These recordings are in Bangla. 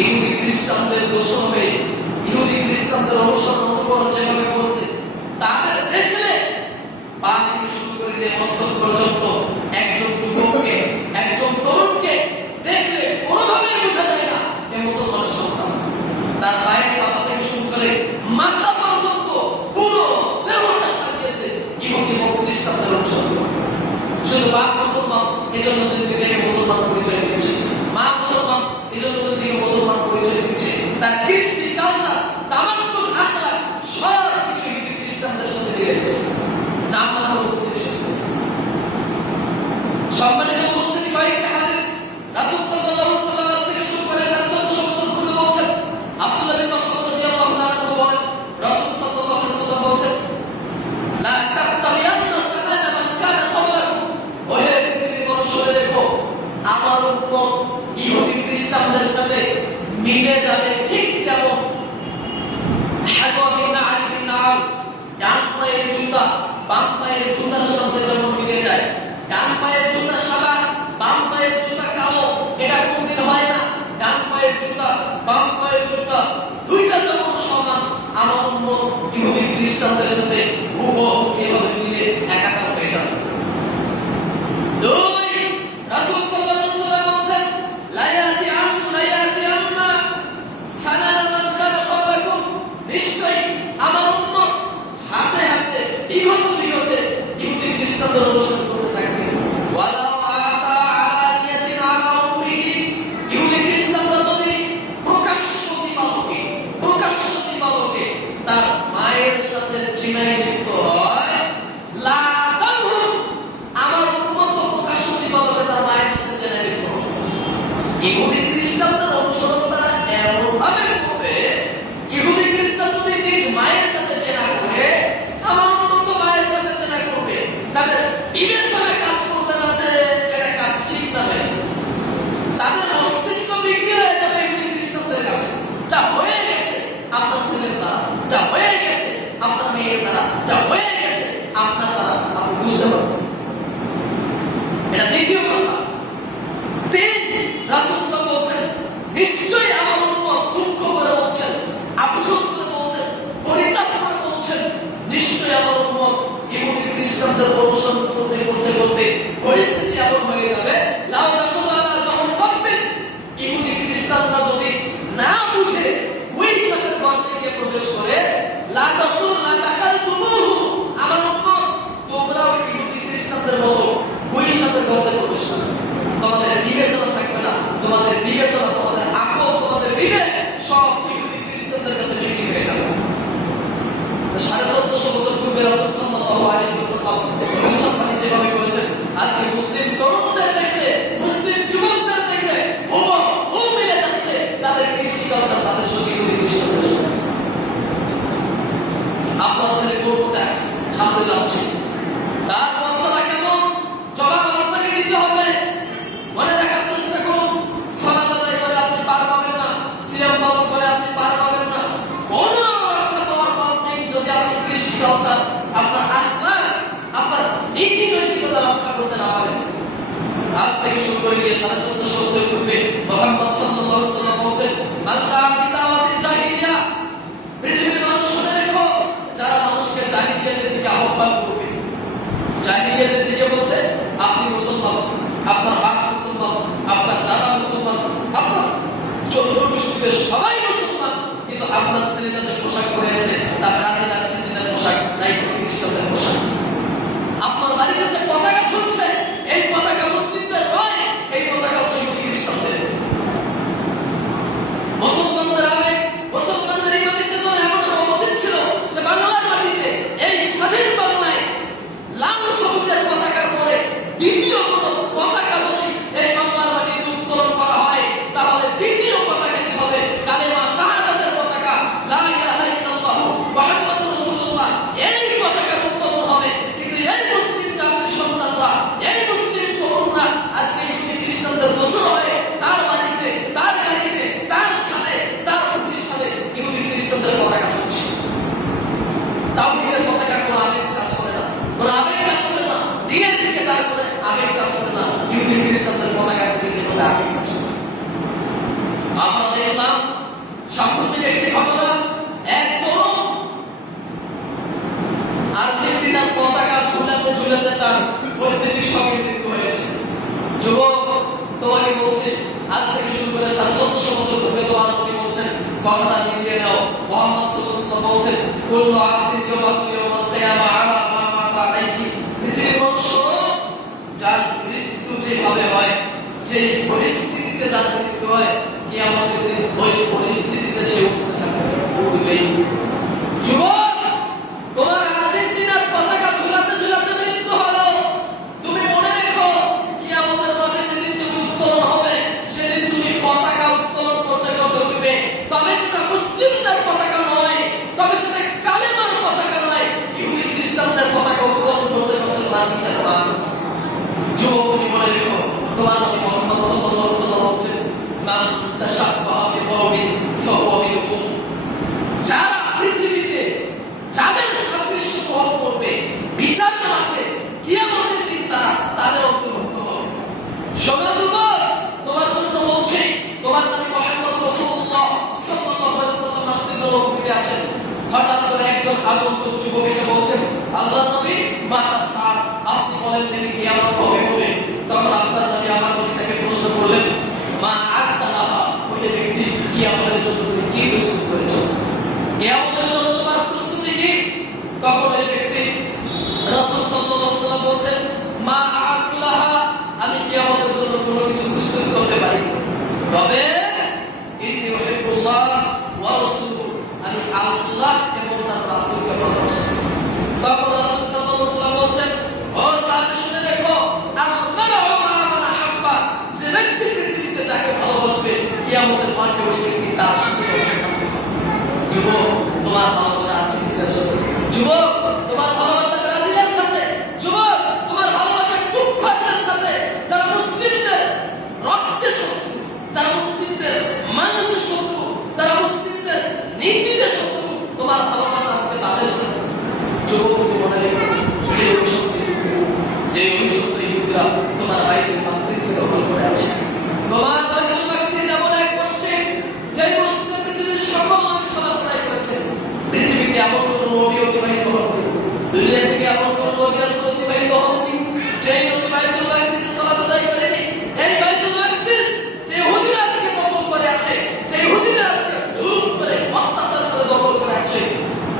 ইহুদি খ্রিস্টানদের দোষর হয়ে ইহুদি খ্রিস্টানদের অনুসরণ অনুকরণ যেভাবে করছে, তাদের দেখলে পা থেকে শুরু করে মস্তক পর্যন্ত একজন যুবককে, একজন তরুণকে দেখলে কোনোভাবে বোঝা যায় না এ মুসলমানের সন্তান। তার পায়ের পাতা থেকে শুরু করে মাথা পর্যন্ত পুরো দেহটা সাজিয়েছে ইহুদি এবং খ্রিস্টানদের অনুসরণ। শুধু বাপ মুসলমান এজন্য নিজেকে মুসলমান পরিচয় দিচ্ছে, মা মুসলমান এজন্য নিজেকে মুসলমান পরিচয় দিচ্ছে। তার কৃষ্টি কালচার, তামাত্তুল আখলাক সব কিছু ইহুদি খ্রিস্টানদের সাথে মিলে গেছে। নাম মাত্র মুসলিম হয়েছে। সম্মানিত মুসলিম কয়েকটা হাদিস রাসূল সাল্লাল্লাহু আলাইহি ওয়াসাল্লাম থেকে শুরু করে 1400 বছর পূর্বে বলছেন। আব্দুল্লাহ বিন মাসউদ রাদিয়াল্লাহু তাআলা বলেন, রাসূল সাল্লাল্লাহু আলাইহি ওয়াসাল্লাম বলছেন, লা তাত্তাবিয়ান্না সানানা মান কানা ক্বাবলাকুম, ওহে পৃথিবীর মানুষেরা দেখো, আমার উম্মত ইহুদি খ্রিস্টানদের সাথে মিলে যাবে ঠিক তেমন হাজওয়া বিন নাআল বিন নাআল, ডান পায়ের জুতা বাম পায়ের জুতার সাথে যেমন মিলে যায়। ডান পায়ের জুতা সাদা, বাম পায়ের জুতা কালো, এটা কোনদিন হয় না। ডান পায়ের জুতা বাম পায়ের জুতা দুইটা যেমন সমান, আমার উম্মত ইহুদি খ্রিস্টানদের সাথে হুবহু এভাবে মিলে একাকার হয়ে যাবে। দুই, রাসূল সাল্লাল্লাহু আলাইহি ওয়াসাল্লাম বলেন, লা ইয়াতিয়ান্না সানানা মান কানা ক্বাবলাকুম, নিশ্চয়ই আমার উম্মত হাতে হাতে বিগত ইহুদি খ্রিস্টানদের অনুসরণ করতে থাকবে। ওয়ালাউ আতা আলানিয়াতিন আলা উম্মিহি, ইহুদি খ্রিস্টানরা যদি প্রকাশ্য দিবালোকে তার মায়ের সাথে জিনায় লিপ্ত হয়, লা তাহুম, আমার উম্মত প্রকাশ্য দিবালোকে তার মায়ের সাথে জিনায় লিপ্ত হবে। ইহুদি খ্রিস্টানদের অনুসরণ করা এমন ভাবে করবে, ইহুদি খ্রিস্টান যদি নিজ মায়ের সাথে জিনা করে, আমার উম্মত মায়ের সাথে জিনা করবে, তাদের বিবেচনা কাজ করবে না যে এটা কাজ ঠিক না বেঠিক। তাদের মস্তিষ্ক বিক্রি হয়ে যাবে ইহুদি খ্রিস্টানদের কাছে। যা হয়ে গেছে আপনার ছেলের দ্বারা, যা হয়ে গেছে আপনার মেয়ের দ্বারা, যা হয়ে গেছে আপনার দ্বারা, আপনি বুঝতে পারছেন। এটা দ্বিতীয় কথা। তিন, রাসূল সাল্লাল্লাহু আলাইহি ওয়াসাল্লাম বলেন, নিশ্চয়ই আমার উম্মত দুঃখ করে বলছেন, আফসোস করে বলছেন, পরিতাপ করে বলছেন, নিশ্চয়ই আমার উম্মত ইহুদি খ্রিস্টানদের অনুসরণ করতে করতে করতে পরিস্থিতি এমন হয়ে যাবে, লাউ দাখালু আলা কাউমি রাব্বিন, ইহুদি খ্রিস্টানরা যদি না বুঝে ওই সাথে গর্তে গিয়ে প্রবেশ করে, লা দাখালতুমুহু, আমার উম্মত তোমরাও ইহুদি খ্রিস্টানদের মতো ওই সাথে গর্তে প্রবেশ করবে। তোমাদের বিবেচনা থাকবে না, তোমাদের বিবেচনা, তোমাদের আকল, তোমাদের বিবেক সব ইহুদি খ্রিস্টানদের কাছে বিক্রি হয়ে যাবে। 1450 বছর পূর্বে রাসূল সাল্লাল্লাহু আলাইহি ওয়াসাল্লাম অনুসন্ধান যেভাবে করেছেন, আজকে মুসলিম তরুণদের দেখলে, মুসলিম যুবকদের দেখলে হুবহু মিলে যাচ্ছে তাদের কৃষ্টি কালচার, তাদের সাথে ইহুদি খ্রিস্টানদের সাথে। আপনারা ছেলে কোনটা ছাড়তে যাচ্ছে, তার পথ চলা কেমন জবাব আপনাকে দিতে হবে। মনে রাখার চেষ্টা করুন, সালাত আদায় করে আপনি পার পাবেন না, সিয়াম পালন করে আপনি পার পাবেন না, কোন রক্ষা পাওয়ার পথ নেই যদি আপনি কৃষ্টি কালচার, আপনার আখলাক, আপনার নীতি নৈতিকতা রক্ষা করতে না পারেন। আজ থেকে শুরু করে নিয়ে 1450 বছর পূর্বে মুহাম্মদ সাল্লাল্লাহু আলাইহি ওয়াসাল্লাম বলেছেন, আল্লাহ বিদাওয়াতিল জাহিলিয়া, পৃথিবীর মানুষ শুনে রেখো, যারা মানুষকে জাহিলিয়াতের দিকে আহ্বান করবে। জাহিলিয়াতের দিকে বলতে আপনি মুসলমান, আপনার বাপ মুসলমান, আপনার দাদা মুসলমান, আপনার 14 গোষ্ঠীতে সবাই মুসলমান, কিন্তু আপনার ছেলেটা যে পোশাক পরে আছে তা ব্রাজিল আর্জেন্টিনার পোশাক, নাই খ্রিস্টানদের পোশাক। আপনার বাড়িতে যে পতাকা ঝুলছে, এই পতাকা মুসলিমদের নয়, এই পতাকা হচ্ছে ইহুদি খ্রিস্টানদের। মুসলমানদের আবেগ, মুসলমানদের ইমানি চেতনা এমন হওয়া উচিত ছিল যে বাংলার মাটিতে, এই স্বাধীন বাংলায় লাল সবুজের পতাকার পরে দ্বিতীয় কোন পতাকা যদি এই বাংলার মাটিতে উত্তোলন করা হয়, তাহলে দ্বিতীয় পতাকা কি হবে? কালেমা শাহাদাতের পতাকা, লা ইলাহা ইল্লাল্লাহু ইমাম সাম্প্রতিক একটি ঘটনা, এক তরুণ আর্জেন্টিনার পতাকা ঝুলাতে ঝুলাতে তার বৈদ্যুতিক সঙ্গে মৃত্যু হয়েছে। যুবক, তোমাকে বলছি, আজ থেকে শুরু করে 1450 বছর ধরে তোমার নবী বলছেন, কথাটা মিলিয়ে নাও। মুহাম্মদ সাল্লাল্লাহু আলাইহি ওয়াসাল্লাম বলছেন, কুল্লু আবদিন ইয়াবাসু ইয়াউমাল কিয়ামা আলা মা মাতা আলাইহি। পৃথিবীর মানুষ, যার মৃত্যু যেভাবে হয়, যে পরিস্থিতিতে যার মৃত্যু হয়, কিয়ামতের দিন ওই পরিস্থিতিতে সে উঠতে থাকবে, উঠবেই। যুবক, তোমার আর্জেন্টিনার পতাকা ঝুলাতে ঝুলাতে মৃত্যু হলো, তুমি মনে রেখো কিয়ামতের মাঠে যেদিন তুমি উত্তোলন হবে, সেদিন তুমি পতাকা উত্তোলন করতে করতে উঠবে। তবে সেটা মুসলিমদের পতাকা নয়, তবে সেটা কালেমার পতাকা নয়, ইহুদি খ্রিস্টানদের পতাকা উত্তোলন করতে করতে তোমার বিচার পাবে। যুবক, তুমি মনে রেখো, তোমার নবী মুহাম্মদ সাল্লাল্লাহু আলাইহি ওয়াসাল্লাম বলেছেন, মান তাশাব্বাহা বিকওমিন ফাহুয়া মিনহুম। যারা পৃথিবীতে যাদের সাদৃশ্য বহন করবে, বিচারের মাঠে কিয়ামতের দিন তারা তাদের অন্তর্ভুক্ত হবে। শোনো যুবক, তোমার জন্য বলছি, তোমার নবী মুহাম্মদ রাসূলুল্লাহ সাল্লাল্লাহু আলাইহি ওয়াসাল্লাম মসজিদে নববীতে আছেন। হঠাৎ করে একজন আগন্তুক যুবক এসে বলছেন, আল্লাহর নবী, মাতা সার, আপনি বলেন দেখি কিয়ামত কবে হবে? তখন আল্লাহর নবী আমার নবী তাকে প্রশ্ন করলেন, মা আতালাহা, ওই ব্যক্তি কিয়ামতের জন্য তুমি কি প্রস্তুত করেছো? কিয়ামতের জন্য তোমার প্রস্তুতি কি? তখন ওই ব্যক্তি রাসূল সাল্লাল্লাহু আলাইহি ওয়াসাল্লাম বলেন, মা আতালাহা, আমি কিয়ামতের জন্য কোনো কিছু প্রস্তুত করতে পারি না, তবে ইন্নী উহিব্বুল্লাহ ওয়া রাসূলুহু, আমি আল্লাহ এবং তার রাসূলকে ভালোবাসি। তখন রাসূল সাল্লাল্লাহু আলাইহি ওয়াসাল্লাম বলেন, ও সাহাবী, শুনে দেখো, আল্লাহু মা মান হাব্বা, যে ব্যক্তি পৃথিবীতে যাকে ভালোবাসবে, কিয়ামতের মাঠে ওই ব্যক্তি তার সাথে অবস্থান করবে। যুবক, তোমার ভালোবাসা আর্জেন্টিনার সাথে, যুবক তোমার ভালোবাসা ব্রাজিলের সাথে, যুবক তোমার ভালোবাসা কুফফারদের সাথে, যারা মুসলিমদের রক্তের শত্রু, যারা মুসলিমদের মানুষের শত্রু, যারা মুসলিমদের নীতিতে শত্রু, তোমার ভালোবাসা আজকে তাদের সাথে। যুবক, তুমি মনে রেখো, যে অভিশপ্ত ইহুদিরা তোমার বাইতুল মাকদিসকে দখল করে আছে। তোমার বাইতুল মাকদিস এমন এক মসজিদ, যে মসজিদে পৃথিবীর সকল নবী সালাত আদায় করেছেন। পৃথিবীতে এমন কোন নবী অতিবাহিত হননি, দুনিয়া থেকে এমন কোন নবী রাসূল অতিবাহিত হননি যে নবী বাইতুল মাকদিসে সালাত আদায় করেনি। এই বাইতুল মাকদিস যে ইহুদিরা আজকে দখল করে আছে, যে ইহুদিরা আজকে জুলুম করে অত্যাচার করে দখল করে আছে,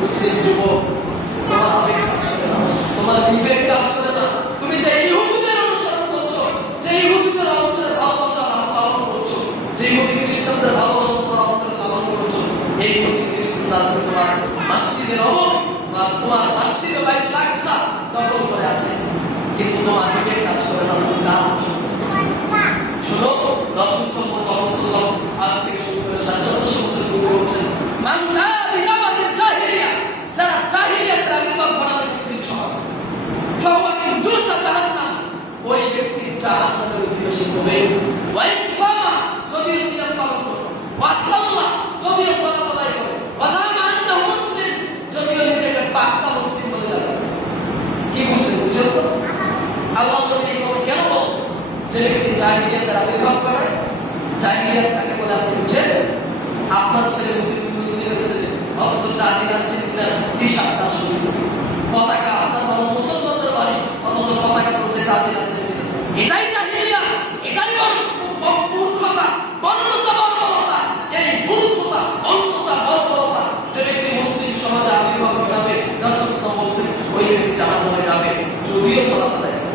মুসলিম যুবক, তোমার আবেগ কাজ করে না, তোমার বিবেক কাজ করে না। তুমি যে ইহুদিদের অনুসরণ করছো, যে ইহুদিদের অন্তরে ভালোবাসা পালন করছো, যে ইহুদি খ্রিস্টানদের ভালোবাসা তোমার অন্তরে পালন করছো, এই ইহুদি খ্রিস্টানরা আজকে তোমার মসজিদের বা তোমার মসজিদে বাইতুল আকসা দখল করে আছে, কিন্তু তোমার বিবেক কাজ করে না, তুমি কার অনুসরণ করছো? শোনো, রাসূল সাল্লাল্লাহু আলাইহি ওয়াসাল্লাম আজ থেকে শুরু করে 1450 বছর পূর্বে বলছেন, মান লা বিদাওয়াতিল জাহিলিয়া, যারা জাহিলিয়াতের আবির্ভাব ঘটানো মুসলিম সমাজ, ফাহুয়া মিন জুসা জাহান্নাম, ওই ব্যক্তি জাহান্নামের অধিবাসী হবে। ওয়া ইনসামা, যদি সিয়াম পালন করে, ওয়া সাল্লা, যদি সালাত আদায় করে, ওয়া জামা আন্নাহু মুসলিম, যদি নিজেকে পাক্কা মুসলিম বলে দাবি করে। কি মুসলিম বুঝেন তো? আল্লাহ নবী এই কথা কেন বলেন? যে ব্যক্তি জাহিলিয়াতের আবির্ভাব করে, জাহিলিয়াত কাকে বলে আপনি বুঝেন? আপনার ছেলে মুসলিমের ছেলে, অথচ ব্রাজিল আর্জেন্টিনার টি-শার্ট তার শরীরে, পতাকা আপনার মানুষ মুসলমানদের বাড়ি, অথচ পতাকা তুলছে ব্রাজিল আর্জেন্টিনা। এটাই জাহিলিয়া, এটাই মূর্খতা, বন্যতা, বর্বরতা। এই মূর্খতা, বন্যতা, বর্বরতা যে ব্যক্তি মুসলিম সমাজে আবির্ভাব ঘটাবে, রাসূল সাল্লাল্লাহু আলাইহি ওয়াসাল্লাম বলেছেন, ওই ব্যক্তি জাহান্নামে যাবে, যদিও সালাত আদায় করে,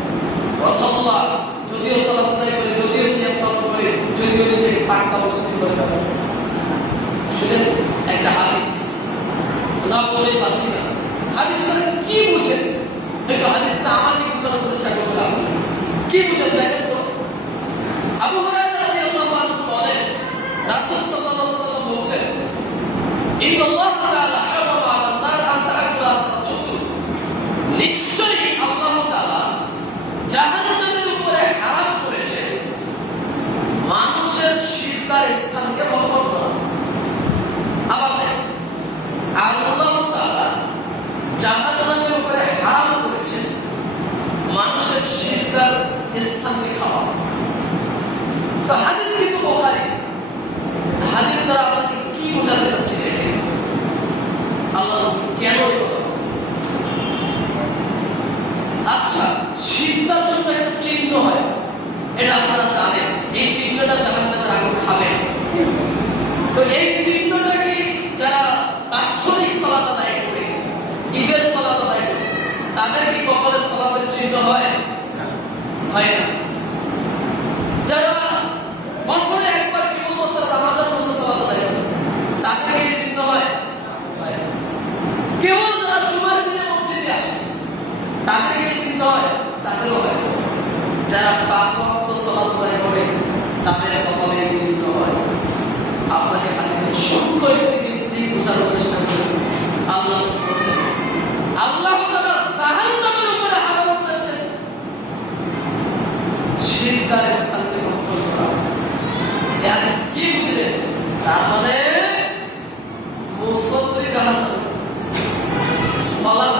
ওয়াসাল্লাহ, যদিও সালাত আদায় করে, যদিও সিয়াম পালন করে, যদিও নিজেকে পাক্কা মুসলিম বলে দাবি করে। শুনেন একটা হাদিস, না বলে পাচ্ছি না, হাদিসটা কি বুঝেন? একটু হাদিসটা আমাকে বোঝানোর চেষ্টা করবেন। আপনি কি বুঝেন দেখেন তো। আবু হুরায়রা রাদিয়াল্লাহু আনহু বলেন, রাসূল সাল্লাল্লাহু আলাইহি ওয়াসাল্লাম বলেন, ইন্নাল্লাহ তাআলা হারামা আলান নার আন তাআকুলা সাজুদ, নিশ্চয়ই আল্লাহ তাআলা জাহান্নামের উপরে হারাম করেছেন মানুষের সিজদার স্থানকে ভক্ষণ করা। আবার দেখেন, আল্লাহ তাআলা জাহান্নামের উপরে হারাম করেছেন মানুষের সিজদার স্থানকে খাওয়া। তো হাদিস কিন্তু বুখারী, হাদিস দ্বারা তো এই চিহ্নটা কি যারা বাৎসরিক সালাত আদায় করে, ঈদের সালাত আদায় করে, তাদের কি কপালে সালাতের চিহ্ন হয়? হয় না। যারা বছরে একবার কেবলমাত্র রমজান মাসে সালাত আদায় করে, তাদের কি চিহ্ন হয়? হয় না। কেবল যারা জুমার দিনে মসজিদে আসে, তাদের কি চিহ্ন হয়? তাদেরও হয়। যারা 5 ওয়াক্ত সালাত আদায় করে, তাদের কপালে চিহ্ন হয়। আপনাকে হাদিসের সূক্ষ্ম একটি দিক বোঝানোর চেষ্টা করেছি। আল্লাহ বলেছেন, আল্লাহ তাআলা জাহান্নামের উপরে হারাম করেছেন সিজদার স্থানকে কন্ট্রোল করা। এই হাদিস কি বুঝলেন? তার মানে মুসল্লি জাহান্নামে, সালাত